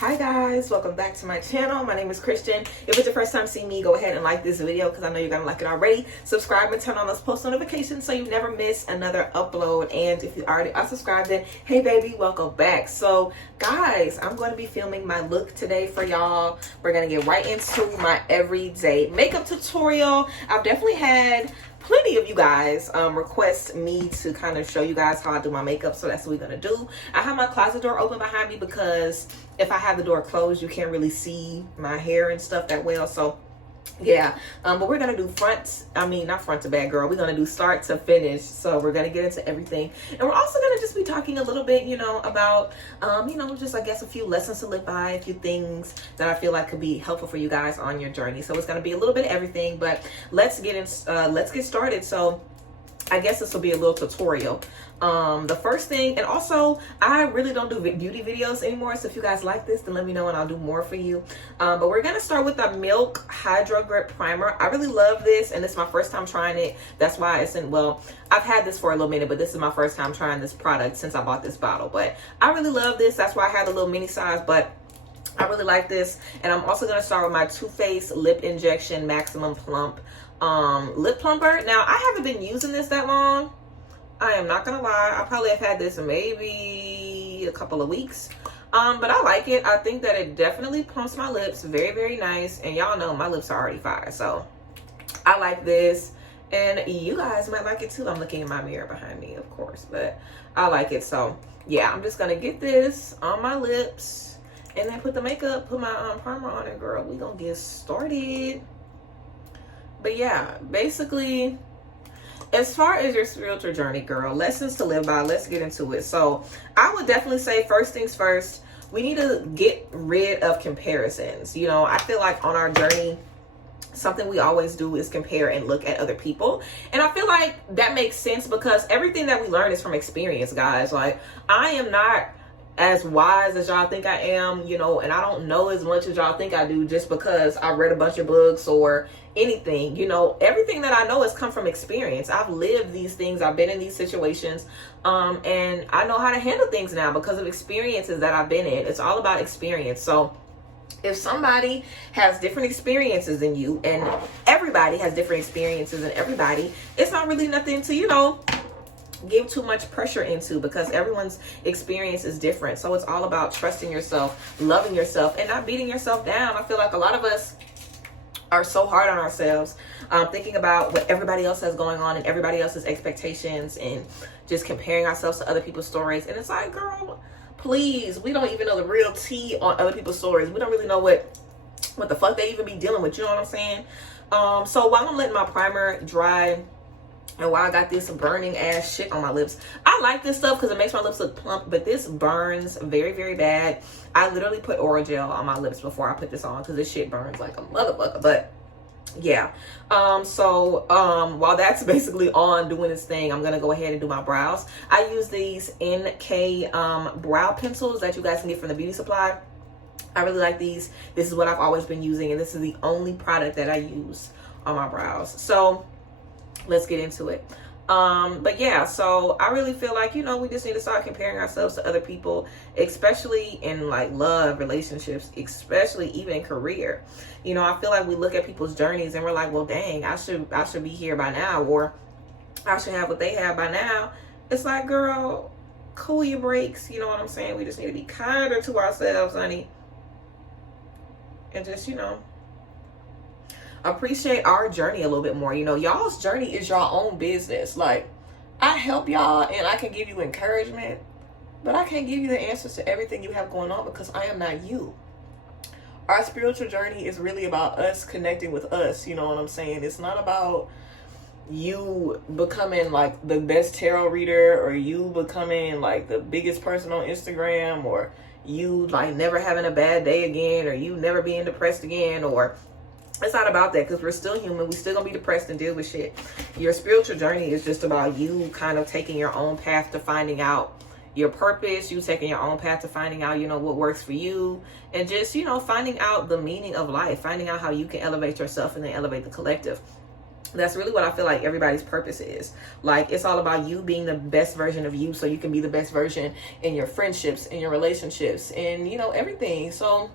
Hi guys, welcome back to my channel. My name is Christian. If it's your first time seeing me, go ahead and like this video because I know you're gonna like it already. Subscribe and turn on those post notifications so you never miss another upload. And if you already are subscribed, then hey baby, welcome back. So guys, I'm going to be filming my look today for y'all. We're gonna get right into my everyday makeup tutorial. I've definitely had plenty of you guys request me to kind of show you guys how I do my makeup, so that's what we're gonna do. I have my closet door open behind me because if I have the door closed, you can't really see my hair and stuff that well. So yeah, but we're gonna do not front to back, girl. We're gonna do start to finish. So we're gonna get into everything, and we're also gonna just be talking a little bit, about just I guess a few lessons to live by, a few things that I feel like could be helpful for you guys on your journey. So it's gonna be a little bit of everything, but let's get started. So I guess this will be a little tutorial. The first thing, and also I really don't do beauty videos anymore, so if you guys like this, then let me know and I'll do more for you. But we're gonna start with the Milk Hydra Grip Primer. I really love this, and it's my first time trying it. That's why I've had this for a little minute, but this is my first time trying this product since I bought this bottle. But I really love this. That's why I have the little mini size, but I really like this. And I'm also gonna start with my Too Faced Lip Injection Maximum Plump lip plumper. Now I haven't been using this that long, I am not gonna lie. I probably have had this maybe a couple of weeks, but I like it. I think that it definitely plumps my lips very, very nice, and y'all know my lips are already fire, so I like this, and you guys might like it too. I'm looking in my mirror behind me, of course, but I like it. So yeah, I'm just gonna get this on my lips and then put my primer on it, girl. We gonna get started. But yeah, basically, as far as your spiritual journey, girl, lessons to live by, let's get into it. So I would definitely say, first things first, we need to get rid of comparisons. I feel like on our journey, something we always do is compare and look at other people. And I feel like that makes sense because everything that we learn is from experience, guys. Like, I am not as wise as y'all think I am, and I don't know as much as y'all think I do just because I read a bunch of books or anything. Everything that I know has come from experience. I've lived these things. I've been in these situations, and I know how to handle things now because of experiences that I've been in. It's all about experience. So if somebody has different experiences than you, and everybody has different experiences than everybody, it's not really nothing to, give too much pressure into, because everyone's experience is different. So it's all about trusting yourself, loving yourself, and not beating yourself down. I feel like a lot of us are so hard on ourselves, thinking about what everybody else has going on and everybody else's expectations, and just comparing ourselves to other people's stories. And it's like, girl, please, we don't even know the real tea on other people's stories. We don't really know what the fuck they even be dealing with. You know what I'm saying? So while I'm letting my primer dry, and while I got this burning ass shit on my lips, I like this stuff because it makes my lips look plump, but this burns very, very bad. I literally put oral gel on my lips before I put this on because this shit burns like a motherfucker. But yeah, while that's basically on doing this thing, I'm gonna go ahead and do my brows. I use these NK brow pencils that you guys can get from the beauty supply. I really like these. This is what I've always been using, and this is the only product that I use on my brows. So let's get into it. But yeah, so I really feel like, we just need to start comparing ourselves to other people, especially in like love, relationships, especially even career. I feel like we look at people's journeys and we're like, well, dang, I should be here by now, or I should have what they have by now. It's like, girl, cool your brakes. You know what I'm saying? We just need to be kinder to ourselves, honey. And just, appreciate our journey a little bit more. Y'all's journey is your own business. Like, I help y'all and I can give you encouragement, but I can't give you the answers to everything you have going on because I am not you. Our spiritual journey is really about us connecting with us. You know what I'm saying? It's not about you becoming like the best tarot reader, or you becoming like the biggest person on Instagram, or you like never having a bad day again, or you never being depressed again, or it's not about that, because we're still human. We still gonna be depressed and deal with shit. Your spiritual journey is just about you kind of taking your own path to finding out your purpose, you taking your own path to finding out, what works for you, and just, finding out the meaning of life, finding out how you can elevate yourself and then elevate the collective. That's really what I feel like everybody's purpose is. Like, it's all about you being the best version of you, so you can be the best version in your friendships, in your relationships, and, you know, everything. So,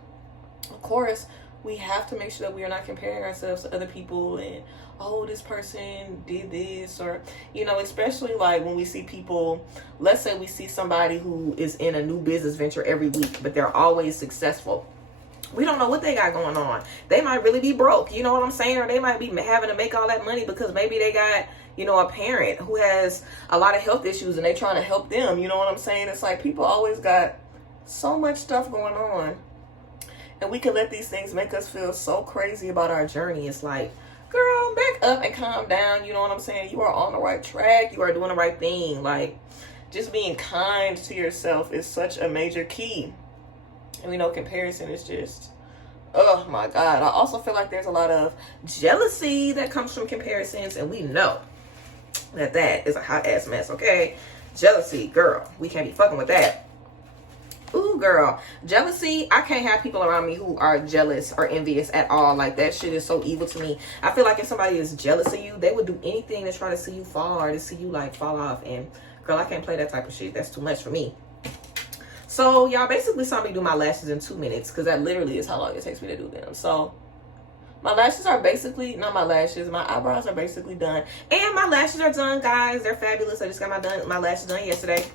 of course, we have to make sure that we are not comparing ourselves to other people and, oh, this person did this, or, you know, especially like when we see people, let's say we see somebody who is in a new business venture every week, but they're always successful. We don't know what they got going on. They might really be broke, you know what I'm saying? Or they might be having to make all that money because maybe they got, you know, a parent who has a lot of health issues and they trying to help them, you know what I'm saying? It's like people always got so much stuff going on. And we can let these things make us feel so crazy about our journey. It's like, girl, back up and calm down, you know what I'm saying? You are on the right track. You are doing the right thing. Like, just being kind to yourself is such a major key. And we know comparison is just, oh my God. I also feel like there's a lot of jealousy that comes from comparisons. And we know that that is a hot ass mess, okay? Jealousy, girl, we can't be fucking with that. Ooh, girl, jealousy. I can't have people around me who are jealous or envious at all. Like, that shit is so evil to me. I feel like if somebody is jealous of you, they would do anything to try to see you fall or to see you like fall off. And girl, I can't play that type of shit. That's too much for me. So y'all basically saw me do my lashes in 2 minutes, because that literally is how long it takes me to do them. So my lashes are basically, not my lashes, my eyebrows are basically done. And my lashes are done, guys. They're fabulous. I just got my lashes done yesterday.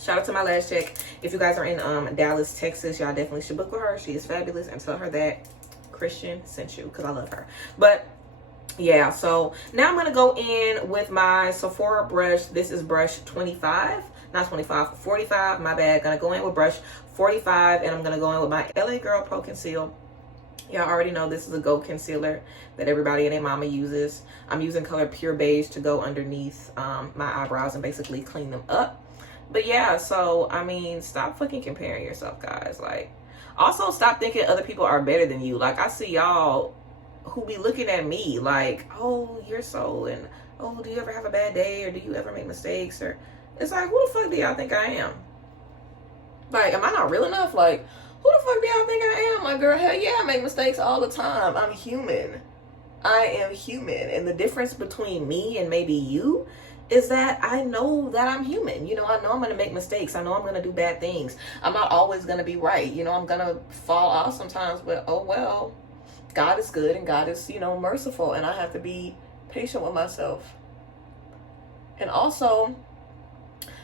Shout out to my lash check. If you guys are in Dallas, Texas, y'all definitely should book with her. She is fabulous, and tell her that Christian sent you, because I love her. But yeah, so now I'm going to go in with my Sephora brush. This is brush 25. Not 25, 45, my bad. Gonna go in with brush 45, and I'm gonna go in with my LA Girl Pro Conceal. Y'all already know this is a gold concealer that everybody and their mama uses. I'm using color Pure Beige to go underneath my eyebrows and basically clean them up. But yeah, so, I mean, stop fucking comparing yourself, guys. Like, also stop thinking other people are better than you. Like, I see y'all who be looking at me like, oh, you're so, and oh, do you ever have a bad day, or do you ever make mistakes, or it's like, who the fuck do y'all think I am? Like, am I not real enough? Like, who the fuck do y'all think I am? Like, girl, hell yeah, I make mistakes all the time. I'm human. I am human. And the difference between me and maybe you is that I know that I'm human. You know, I know I'm going to make mistakes. I know I'm going to do bad things. I'm not always going to be right. You know, I'm going to fall off sometimes, but oh well. God is good and God is, you know, merciful. And I have to be patient with myself. And also,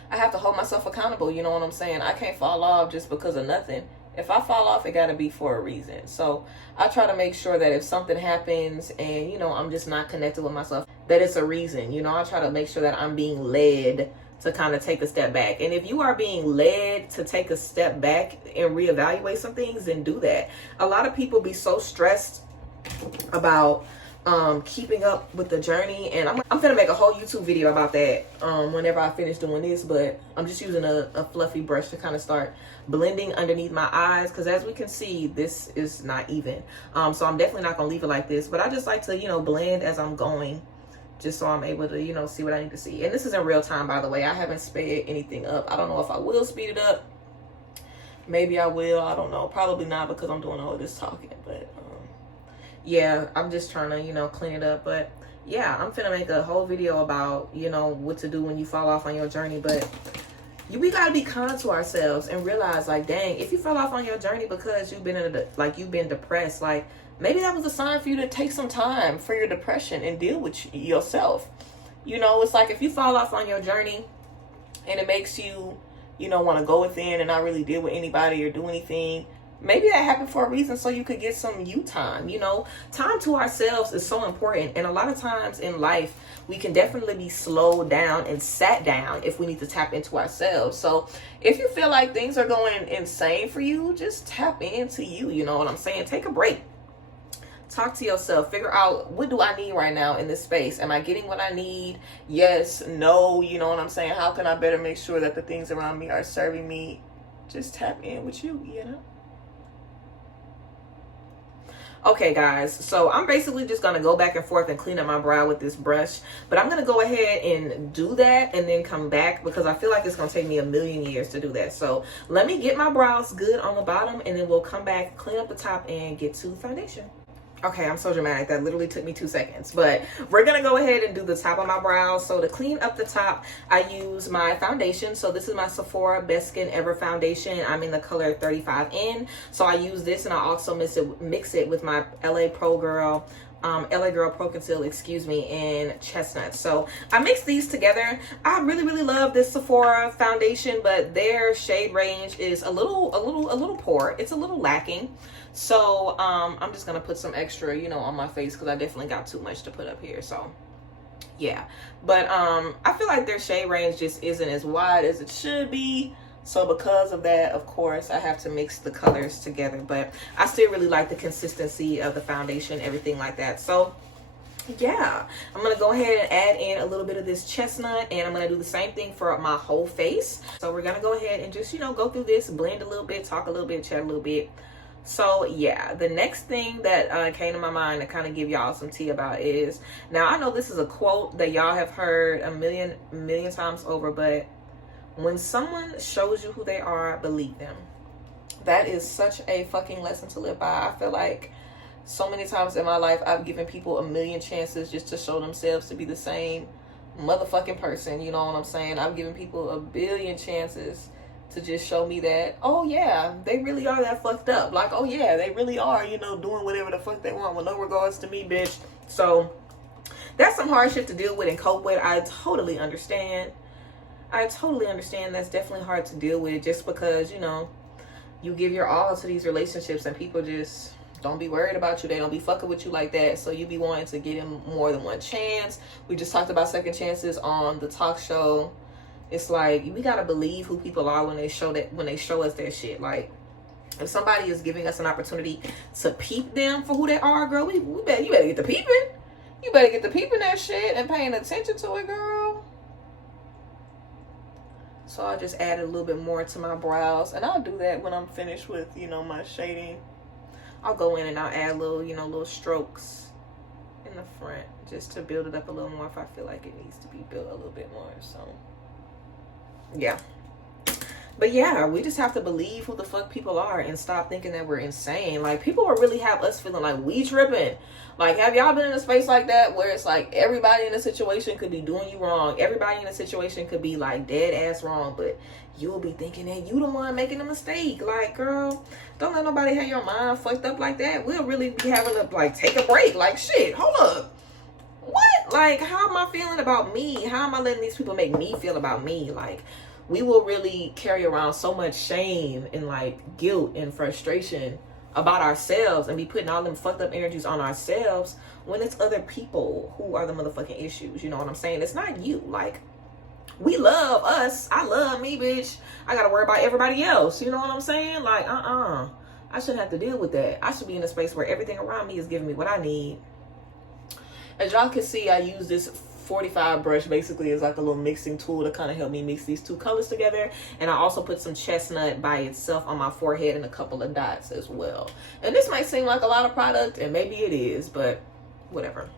I have to hold myself accountable, you know what I'm saying? I can't fall off just because of nothing. If I fall off, it got to be for a reason. So I try to make sure that if something happens and, you know, I'm just not connected with myself, that it's a reason. You know, I try to make sure that I'm being led to kind of take a step back. And if you are being led to take a step back and reevaluate some things, then do that. A lot of people be so stressed about keeping up with the journey, and I'm gonna make a whole YouTube video about that whenever I finish doing this. But I'm just using a fluffy brush to kind of start blending underneath my eyes, because as we can see, this is not even, so I'm definitely not gonna leave it like this. But I just like to, you know, blend as I'm going, just so I'm able to, you know, see what I need to see. And this is in real time, by the way. I haven't sped anything up. I don't know if I will speed it up. Maybe I will. I don't know. Probably not, because I'm doing all of this talking. But yeah, I'm just trying to, you know, clean it up. But yeah, I'm finna make a whole video about, you know, what to do when you fall off on your journey. But we gotta be kind to ourselves and realize, like, dang, if you fell off on your journey because you've been depressed, like, maybe that was a sign for you to take some time for your depression and deal with yourself. You know, it's like if you fall off on your journey and it makes you, you know, want to go within and not really deal with anybody or do anything, maybe that happened for a reason, so you could get some you time. You know, time to ourselves is so important. And a lot of times in life, we can definitely be slowed down and sat down if we need to tap into ourselves. So if you feel like things are going insane for you, just tap into you. You know what I'm saying? Take a break. Talk to yourself. Figure out, what do I need right now in this space? Am I getting what I need? Yes, no, you know what I'm saying? How can I better make sure that the things around me are serving me? Just tap in with you, you know? Okay, guys, so I'm basically just going to go back and forth and clean up my brow with this brush. But I'm going to go ahead and do that and then come back, because I feel like it's going to take me a million years to do that. So let me get my brows good on the bottom, and then we'll come back, clean up the top, and get to foundation. Okay, I'm so dramatic. That literally took me 2 seconds. But we're going to go ahead and do the top of my brows. So to clean up the top, I use my foundation. So this is my Sephora Best Skin Ever foundation. I'm in the color 35N. So I use this, and I also mix it with my LA Girl Pro Conceal, in Chestnut. So I mix these together. I really love this Sephora foundation, but their shade range is a little poor. It's a little lacking. So I'm just gonna put some extra, on my face, because I definitely got too much to put up here. So yeah, but I feel like their shade range just isn't as wide as it should be. So because of that, of course, I have to mix the colors together. But I still really like the consistency of the foundation, everything like that. So yeah, I'm going to go ahead and add in a little bit of this chestnut. And I'm going to do the same thing for my whole face. So we're going to go ahead and just, go through this, blend a little bit, talk a little bit, chat a little bit. So yeah, the next thing that came to my mind to kind of give y'all some tea about is, now I know this is a quote that y'all have heard a million times over, but when someone shows you who they are, believe them. That is such a fucking lesson to live by. I feel like so many times in my life, I've given people a million chances just to show themselves to be the same motherfucking person. You know what I'm saying? I've given people a billion chances to just show me that, oh yeah, they really are that fucked up. Like, oh yeah, they really are, doing whatever the fuck they want with no regards to me, bitch. So that's some hard shit to deal with and cope with. I totally understand. That's definitely hard to deal with, just because, you give your all to these relationships and people just don't be worried about you. They don't be fucking with you like that. So you be wanting to get in more than one chance. We just talked about second chances on the talk show. It's like, we gotta believe who people are when they show us their shit. Like, if somebody is giving us an opportunity to peep them for who they are, girl, you better get the peeping. You better get the peeping that shit and paying attention to it, girl. So I just added a little bit more to my brows, and I'll do that when I'm finished with, my shading. I'll go in and I'll add little strokes in the front just to build it up a little more if I feel like it needs to be built a little bit more. So yeah. But yeah, we just have to believe who the fuck people are and stop thinking that we're insane. Like, people will really have us feeling like we tripping. Like, have y'all been in a space like that where it's like everybody in a situation could be doing you wrong? Everybody in a situation could be like dead ass wrong, but you'll be thinking that you the one making a mistake. Like, girl, don't let nobody have your mind fucked up like that. We'll really be having to take a break. Like, shit, hold up. What? Like, how am I feeling about me? How am I letting these people make me feel about me? Like, we will really carry around so much shame and guilt and frustration about ourselves and be putting all them fucked up energies on ourselves when it's other people who are the motherfucking issues. You know what I'm saying? It's not you. Like, we love us. I love me, bitch. I gotta worry about everybody else. You know what I'm saying? Like, I shouldn't have to deal with that. I should be in a space where everything around me is giving me what I need. As y'all can see, I use this 45 brush basically as like a little mixing tool to kind of help me mix these two colors together. And I also put some chestnut by itself on my forehead and a couple of dots as well. And this might seem like a lot of product, and maybe it is, but whatever.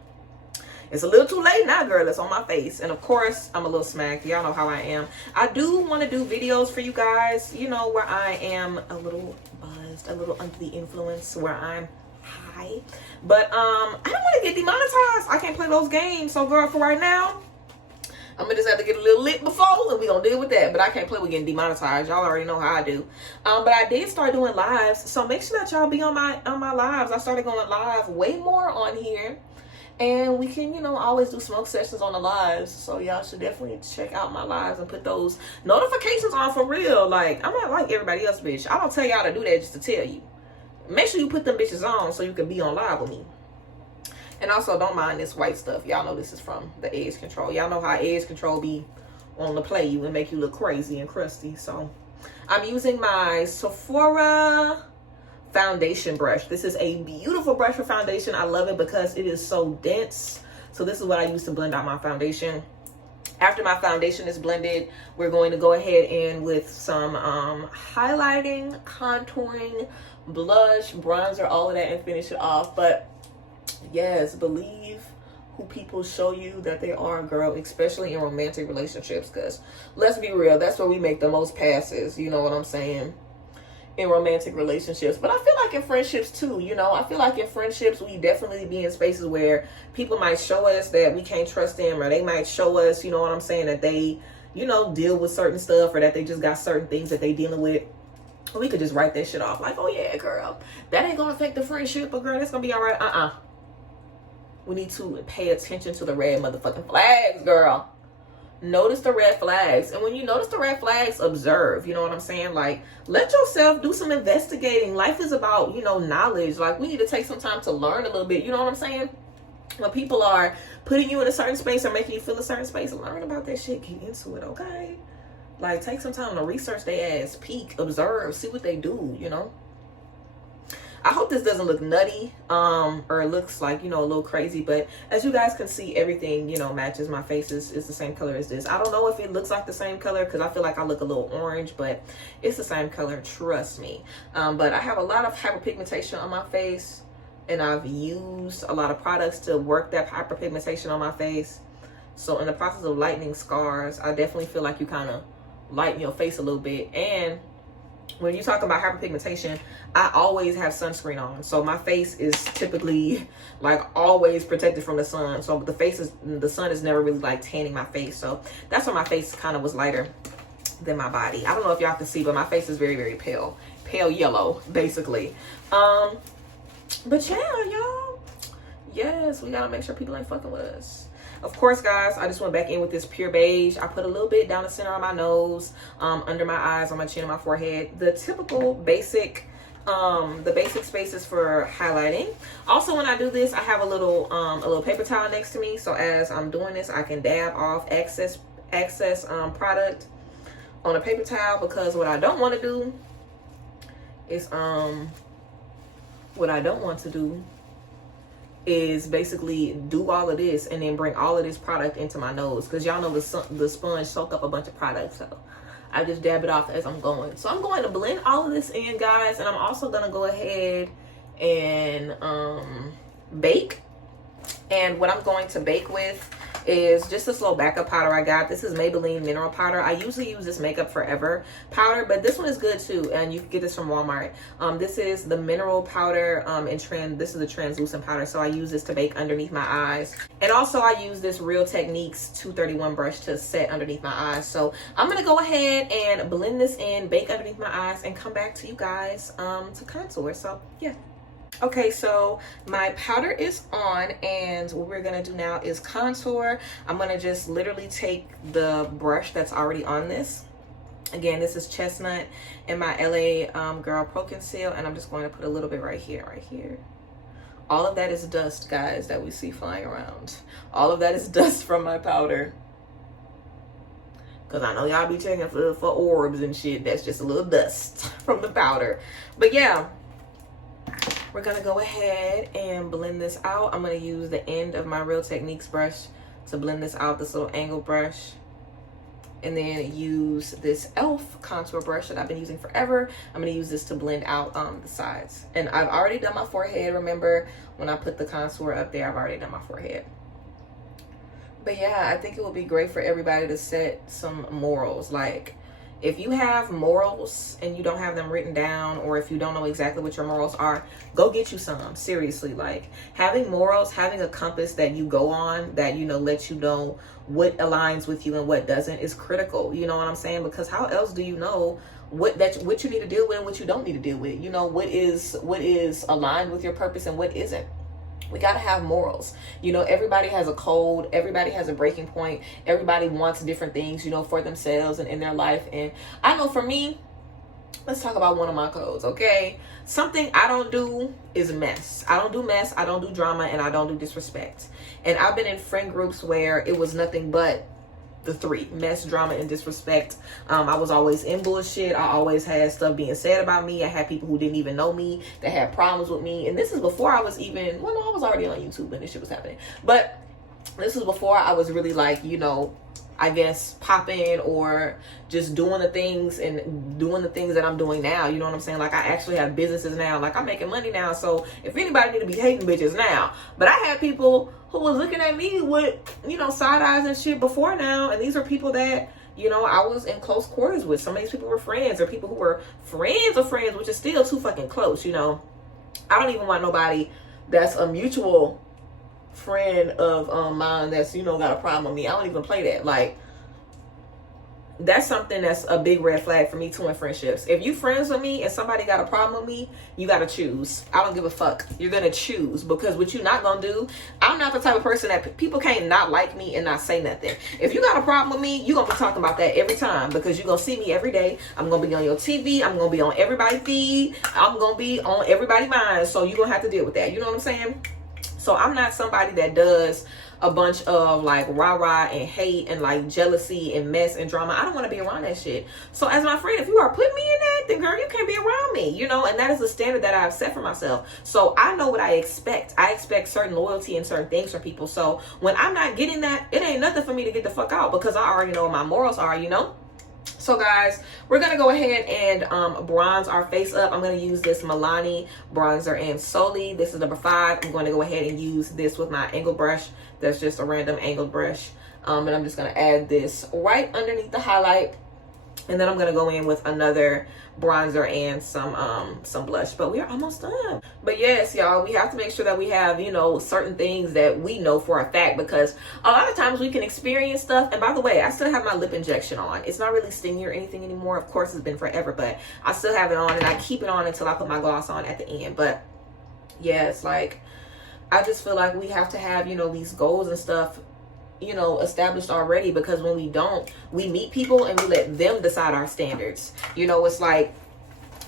It's a little too late now, girl. It's on my face. And of course, I'm a little smacked. Y'all know how I am. I do want to do videos for you guys, where I am a little buzzed, a little under the influence, where I'm high. But I don't want to get demonetized. I can't play those games. So girl, for right now, I'm gonna just have to get a little lit before, and we're gonna deal with that. But I can't play with getting demonetized. Y'all already know how I do. But I did start doing lives, so make sure that y'all be on my lives. I started going live way more on here, and we can always do smoke sessions on the lives. So y'all should definitely check out my lives and put those notifications on for real. Like, I'm not like everybody else, bitch. I don't tell y'all to do that just to tell you. Make sure you put them bitches on so you can be on live with me. And also, don't mind this white stuff. Y'all know this is from the edge control. Y'all know how edge control be on to play you and make you look crazy and crusty. So I'm using my Sephora foundation brush. This is a beautiful brush for foundation. I love it because it is so dense. So this is what I use to blend out my foundation. After my foundation is blended, we're going to go ahead and with some highlighting, contouring, blush, bronzer, all of that, and finish it off. But yes, believe who people show you that they are, girl, especially in romantic relationships, because let's be real, that's where we make the most passes. You know what I'm saying? in romantic relationships, but I feel like in friendships too, you know. I feel like in friendships we definitely be in spaces where people might show us that we can't trust them, or they might show us, you know what I'm saying, that they, you know, deal with certain stuff, or that they just got certain things that they dealing with. We could just write that shit off like, oh yeah, girl, that ain't gonna affect the friendship, but girl, that's gonna be all right. We need to pay attention to the red motherfucking flags, girl. Notice the red flags. And when you notice the red flags, observe. You know what I'm saying? Like, let yourself do some investigating. Life is about, you know, knowledge. Like, we need to take some time to learn a little bit. You know what I'm saying? When people are putting you in a certain space or making you feel a certain space, learn about that shit. Get into it, okay? Like, take some time to research their ass. Peek, observe, see what they do, you know? I hope this doesn't look nutty, or it looks like, you know, a little crazy, but as you guys can see, everything, you know, matches. My face is the same color as this. I don't know if it looks like the same color because I feel like I look a little orange, but it's the same color, trust me. But I have a lot of hyperpigmentation on my face, and I've used a lot of products to work that hyperpigmentation on my face. So in the process of lightening scars, I definitely feel like you kind of lighten your face a little bit. And when you talk about hyperpigmentation, I always have sunscreen on. So my face is typically like always protected from the sun. So the sun is never really like tanning my face. So that's why my face kind of was lighter than my body. I don't know if y'all can see, but my face is very, very pale yellow, basically. But yeah, y'all, yes, we gotta make sure people ain't fucking with us. Of course, guys, I just went back in with this pure beige. I put a little bit down the center of my nose, under my eyes, on my chin, and my forehead. The typical basic, the basic spaces for highlighting. Also, when I do this, I have a little paper towel next to me. So as I'm doing this, I can dab off excess product on a paper towel, because what I don't want to do is basically do all of this and then bring all of this product into my nose, because y'all know the sponge soak up a bunch of product. So I just dab it off as I'm going. So I'm going to blend all of this in, guys, and I'm also going to go ahead and bake. And what I'm going to bake with is just this little backup powder I got. This is Maybelline mineral powder. I usually use this Makeup Forever powder, but this one is good too, and you can get this from Walmart. This is the mineral powder, this is a translucent powder, so I use this to bake underneath my eyes. And also I use this Real Techniques 231 brush to set underneath my eyes. So I'm gonna go ahead and blend this in, bake underneath my eyes, and come back to you guys to contour. So yeah. Okay, so my powder is on, and what we're gonna do now is contour. I'm gonna just literally take the brush that's already on this. Again, this is Chestnut and my LA Girl Pro Conceal, and I'm just going to put a little bit right here. All of that is dust, guys, that we see flying around. All of that is dust from my powder. Because I know y'all be checking for orbs and shit. That's just a little dust from the powder. But yeah. We're gonna go ahead and blend this out. I'm gonna use the end of my Real Techniques brush to blend this out, this little angle brush. And then use this e.l.f. contour brush that I've been using forever. I'm gonna use this to blend out the sides. And I've already done my forehead. Remember, when I put the contour up there, I've already done my forehead. But yeah, I think it would be great for everybody to set some morals. Like, if you have morals and you don't have them written down, or if you don't know exactly what your morals are, go get you some. Seriously, like, having morals, having a compass that you go on, that, you know, lets you know what aligns with you and what doesn't, is critical. You know what I'm saying? Because how else do you know what you need to deal with and what you don't need to deal with? You know, what is aligned with your purpose and what isn't. We got to have morals. You know, everybody has a code. Everybody has a breaking point. Everybody wants different things, you know, for themselves and in their life. And I know for me, let's talk about one of my codes, okay? Something I don't do is mess. I don't do mess. I don't do drama, and I don't do disrespect. And I've been in friend groups where it was nothing but the three: mess, drama, and disrespect. I was always in bullshit. I always had stuff being said about me. I had people who didn't even know me that had problems with me. And this is before I was even, well, no, I was already on YouTube when this shit was happening. But this was before I was really, like, you know, I guess popping or just doing the things that I'm doing now. You know what I'm saying? Like, I actually have businesses now. Like, I'm making money now. So if anybody need to be hating bitches now. But I had people who was looking at me with, you know, side eyes and shit before now. And these are people that, you know, I was in close quarters with. Some of these people were friends, or people who were friends of friends, which is still too fucking close, you know. I don't even want nobody that's a mutual friend of mine that's, you know, got a problem with me. I don't even play that. Like, that's something that's a big red flag for me too in friendships. If you friends with me and somebody got a problem with me, you gotta choose. I don't give a fuck. You're gonna choose, because what you're not gonna do, I'm not the type of person that people can't not like me and not say nothing. If you got a problem with me, you're gonna be talking about that every time, because you're gonna see me every day. I'm gonna be on your TV. I'm gonna be on everybody's feed. I'm gonna be on everybody's mind. So you're gonna have to deal with that. You know what I'm saying? So I'm not somebody that does a bunch of like rah-rah and hate and like jealousy and mess and drama. I don't want to be around that shit. So as my friend, if you are putting me in that, then girl, you can't be around me, you know. And that is the standard that I've set for myself. So I know what I expect. I expect certain loyalty and certain things from people. So when I'm not getting that, it ain't nothing for me to get the fuck out, because I already know what my morals are, you know. So guys, we're going to go ahead and bronze our face up. I'm going to use this Milani bronzer in Soli. This is number 5. I'm going to go ahead and use this with my angle brush. That's just a random angled brush. And I'm just going to add this right underneath the highlight. And then I'm going to go in with another bronzer and some blush. But we are almost done. But yes, y'all, we have to make sure that we have, you know, certain things that we know for a fact, because a lot of times we can experience stuff. And by the way, I still have my lip injection on. It's not really stingy or anything anymore. Of course, it's been forever, but I still have it on, and I keep it on until I put my gloss on at the end. But yeah, it's like, I just feel like we have to have, you know, these goals and stuff, you know, established already, because when we don't, we meet people and we let them decide our standards. You know, it's like,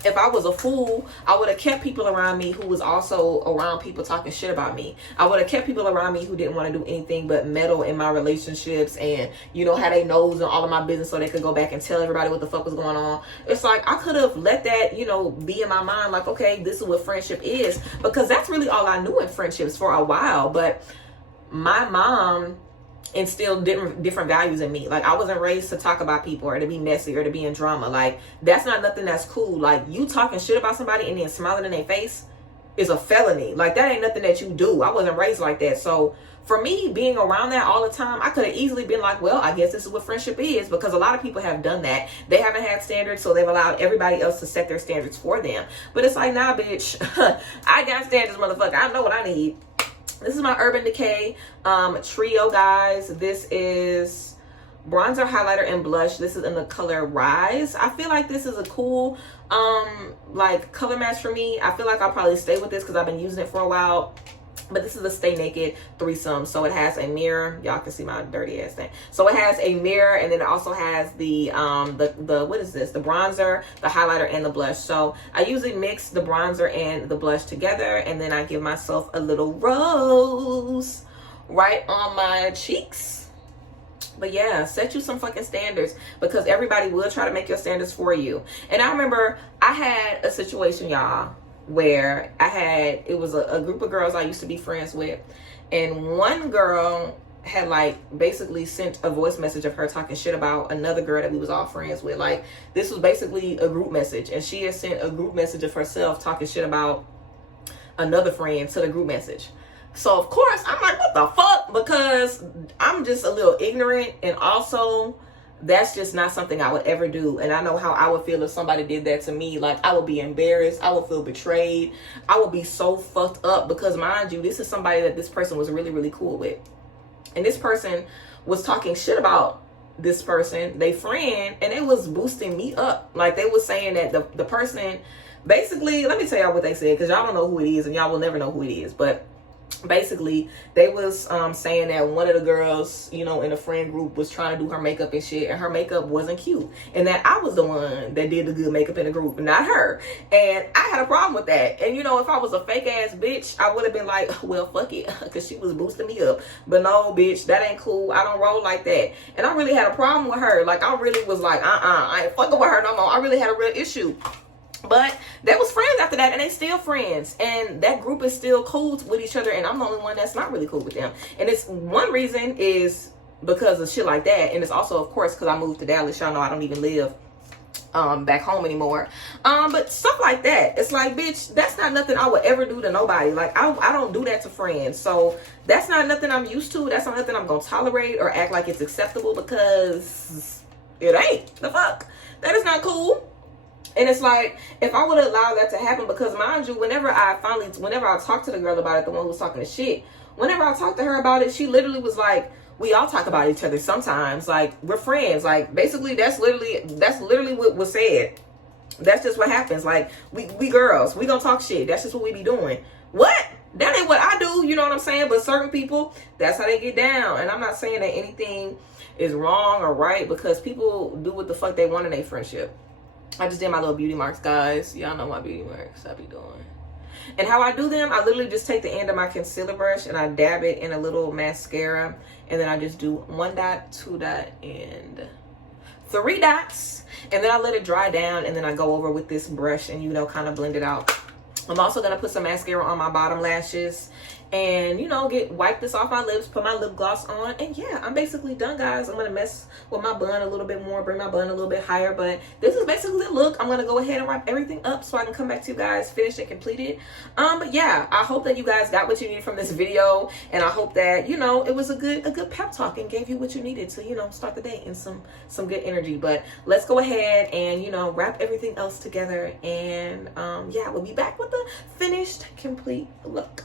if I was a fool, I would have kept people around me who was also around people talking shit about me. I would have kept people around me who didn't want to do anything but meddle in my relationships and, you know, had a nose in all of my business so they could go back and tell everybody what the fuck was going on. It's like, I could have let that, you know, be in my mind, like, okay, this is what friendship is, because that's really all I knew in friendships for a while. But my mom instilled different values in me. Like, I wasn't raised to talk about people or to be messy or to be in drama. Like, that's not nothing that's cool. Like, you talking shit about somebody and then smiling in their face is a felony. Like, that ain't nothing that you do. I wasn't raised like that. So for me, being around that all the time, I could have easily been like, well, I guess this is what friendship is, because a lot of people have done that. They haven't had standards, so they've allowed everybody else to set their standards for them. But it's like, nah, bitch, I got standards, motherfucker. I know what I need. This is my Urban Decay trio, guys. This is bronzer, highlighter, and blush. This is in the color Rise. I feel like this is a cool like color match for me. I feel like I'll probably stay with this because I've been using it for a while. But this is a Stay Naked threesome. So it has a mirror. Y'all can see my dirty ass thing. So it has a mirror, and then it also has the what is this? The bronzer, the highlighter, and the blush. So I usually mix the bronzer and the blush together, and then I give myself a little rose right on my cheeks. But yeah, set you some fucking standards, because everybody will try to make your standards for you. And I remember I had a situation, y'all, where it was a group of girls I used to be friends with, and one girl had like basically sent a voice message of her talking shit about another girl that we was all friends with. Like, this was basically a group message, and she had sent a group message of herself talking shit about another friend to the group message. So of course I'm like, what the fuck, because I'm just a little ignorant, and also that's just not something I would ever do. And I know how I would feel if somebody did that to me. Like, I would be embarrassed. I would feel betrayed. I would be so fucked up, because mind you, this is somebody that this person was really, really cool with. And this person was talking shit about this person, they friend, and it was boosting me up. Like, they was saying that the person, basically, let me tell y'all what they said, because y'all don't know who it is, and y'all will never know who it is. But basically, they was saying that one of the girls, you know, in a friend group was trying to do her makeup and shit, and her makeup wasn't cute, and that I was the one that did the good makeup in the group, not her. And I had a problem with that. And you know, if I was a fake ass bitch, I would have been like, well, fuck it, because she was boosting me up. But no, bitch, that ain't cool. I don't roll like that. And I really had a problem with her. Like, I really was like, I ain't fucking with her no more. I really had a real issue. But they was friends after that, and they still friends, and that group is still cool with each other, and I'm the only one that's not really cool with them. And it's one reason is because of shit like that, and it's also, of course, because I moved to Dallas. Y'all know I don't even live back home anymore. But stuff like that, it's like, bitch, that's not nothing I would ever do to nobody. Like, I don't do that to friends. So that's not nothing I'm used to. That's not nothing I'm gonna tolerate or act like it's acceptable, because It ain't. The fuck? That is not cool. And it's like, if I would allow that to happen, because mind you, whenever I talked to the girl about it, the one who was talking shit, whenever I talked to her about it, she literally was like, we all talk about each other sometimes. Like, we're friends. Like, basically, that's literally what was said. That's just what happens. Like, we girls, we gonna talk shit. That's just what we be doing. What? That ain't what I do. You know what I'm saying? But certain people, that's how they get down. And I'm not saying that anything is wrong or right, because people do what the fuck they want in a friendship. I just did my little beauty marks, guys. Y'all know my beauty marks I be doing. And how I do them, I literally just take the end of my concealer brush and I dab it in a little mascara. And then I just do 1 dot, 2 dot, and 3 dots. And then I let it dry down. And then I go over with this brush and, you know, kind of blend it out. I'm also going to put some mascara on my bottom lashes. And, you know, wipe this off my lips, put my lip gloss on, and yeah, I'm basically done, guys. I'm going to mess with my bun a little bit more, bring my bun a little bit higher, but this is basically the look. I'm going to go ahead and wrap everything up so I can come back to you guys, finished and completed. But yeah, I hope that you guys got what you needed from this video, and I hope that, you know, it was a good pep talk and gave you what you needed to, you know, start the day in some good energy. But let's go ahead and, you know, wrap everything else together, and yeah, we'll be back with the finished, complete look.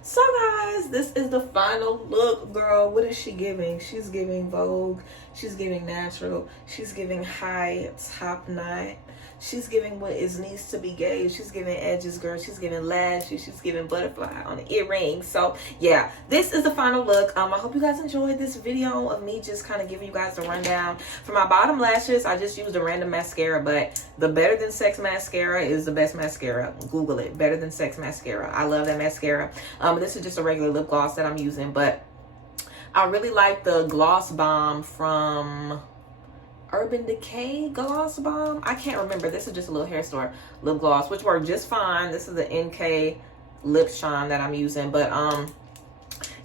So guys, this is the final look, girl. What is she giving? She's giving Vogue. She's giving natural. She's giving high top knot. She's giving what needs to be gave. She's giving edges, girl. She's giving lashes. She's giving butterfly on the earrings. So yeah, this is the final look. I hope you guys enjoyed this video of me just kind of giving you guys a rundown. For my bottom lashes, I just used a random mascara, but the Better Than Sex mascara is the best mascara. Google it. Better Than Sex mascara. I love that mascara. This is just a regular lip gloss that I'm using, but I really like the Gloss Bomb from Urban Decay Gloss Bomb. I can't remember. This is just a little hair store lip gloss, which worked just fine. This is the NK Lip Shine that I'm using, but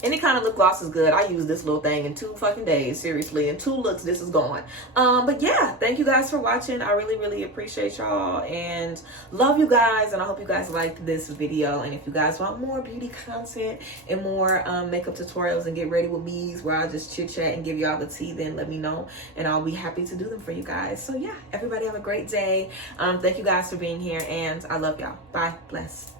any kind of lip gloss is good. I use this little thing in 2 fucking days, seriously. In 2 looks, this is gone. But yeah, thank you guys for watching. I really appreciate y'all and love you guys. And I hope you guys liked this video. And if you guys want more beauty content and more makeup tutorials and get ready with me's where I just chit chat and give y'all the tea, then let me know. And I'll be happy to do them for you guys. So yeah, everybody have a great day. Thank you guys for being here. And I love y'all. Bye. Bless.